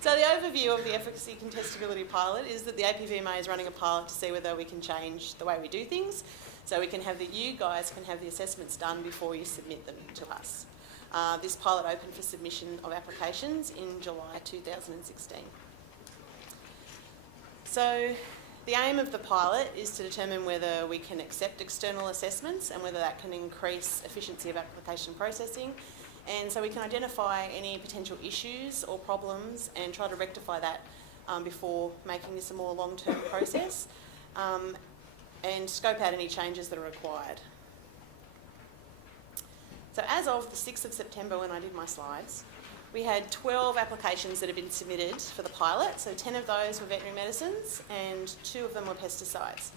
So the overview of the efficacy contestability pilot is that the APVMA is running a pilot to see whether we can change the way we do things, so we can have you guys can have the assessments done before you submit them to us. This pilot opened for submission of applications in July 2016. So the aim of the pilot is to determine whether we can accept external assessments and whether that can increase efficiency of application processing. And so we can identify any potential issues or problems and try to rectify that before making this a more long-term process, and scope out any changes that are required. So as of the 6th of September, when I did my slides, we had 12 applications that had been submitted for the pilot. So 10 of those were veterinary medicines and 2 of them were pesticides.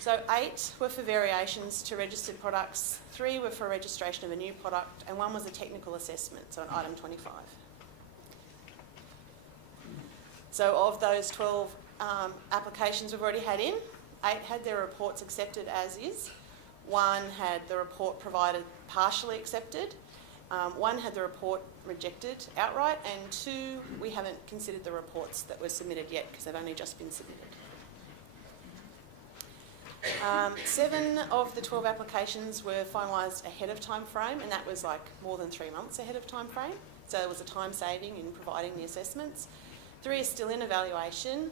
So 8 were for variations to registered products, 3 were for registration of a new product, and 1 was a technical assessment, so an item 25. So of those 12 applications we've already had in, 8 had their reports accepted as is, 1 had the report provided partially accepted, 1 had the report rejected outright, and 2, we haven't considered the reports that were submitted yet because they've only just been submitted. 7 of the 12 applications were finalised ahead of time frame, and that was like more than 3 months ahead of time frame. So there was a time saving in providing the assessments. 3 are still in evaluation.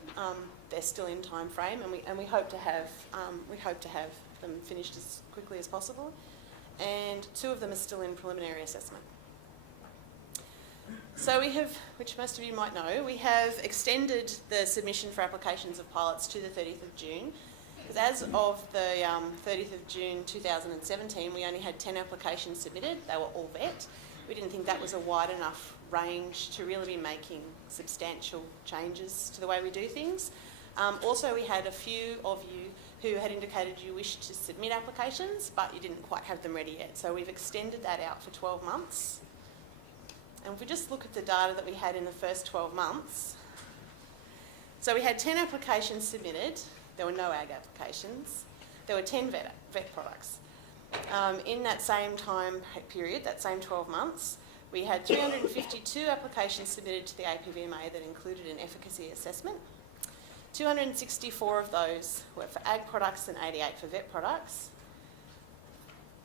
They're still in time frame, and we hope to have them finished as quickly as possible. And 2 of them are still in preliminary assessment. So we have, which most of you might know, we have extended the submission for applications of pilots to the 30th of June. Because as of the 30th of June 2017, we only had 10 applications submitted. They were all vet. We didn't think that was a wide enough range to really be making substantial changes to the way we do things. Also, we had a few of you who had indicated you wished to submit applications, but you didn't quite have them ready yet. So we've extended that out for 12 months. And if we just look at the data that we had in the first 12 months, so we had 10 applications submitted. There were no ag applications. There were 10 vet products. In that same time period, that same 12 months, we had 352 applications submitted to the APVMA that included an efficacy assessment. 264 of those were for ag products and 88 for vet products,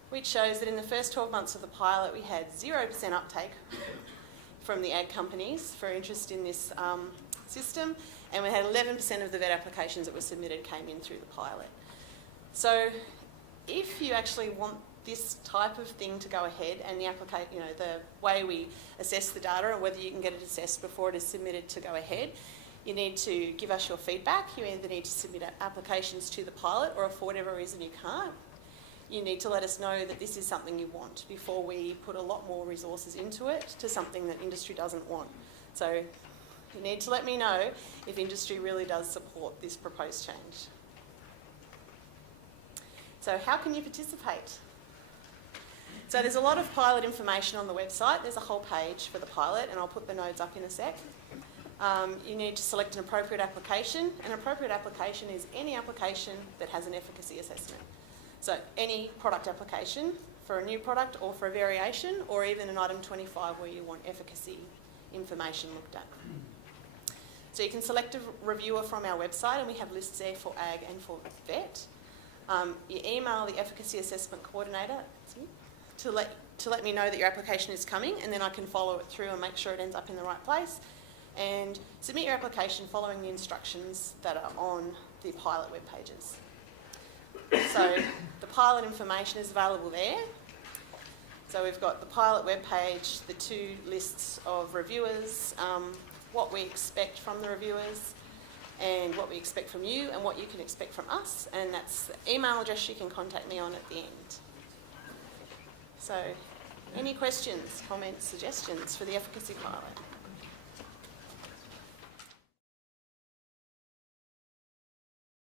which shows that in the first 12 months of the pilot, we had 0% uptake from the ag companies for interest in this system, and we had 11% of the vet applications that were submitted came in through the pilot. So if you actually want this type of thing to go ahead, and the way we assess the data and whether you can get it assessed before it is submitted to go ahead, you need to give us your feedback. You either need to submit applications to the pilot, or if for whatever reason you can't, you need to let us know that this is something you want before we put a lot more resources into it to something that industry doesn't want. So you need to let me know if industry really does support this proposed change. So how can you participate? So there's a lot of pilot information on the website. There's a whole page for the pilot, and I'll put the nodes up in a sec. You need to select an appropriate application. An appropriate application is any application that has an efficacy assessment. So any product application for a new product or for a variation, or even an item 25 where you want efficacy information looked at. So you can select a reviewer from our website, and we have lists there for ag and for vet. You email the efficacy assessment coordinator to let me know that your application is coming, and then I can follow it through and make sure it ends up in the right place. And submit your application following the instructions that are on the pilot web pages. So the pilot information is available there. So we've got the pilot web page, the 2 lists of reviewers, what we expect from the reviewers, and what we expect from you, and what you can expect from us, and that's the email address you can contact me on at the end. So any questions, comments, suggestions for the efficacy pilot?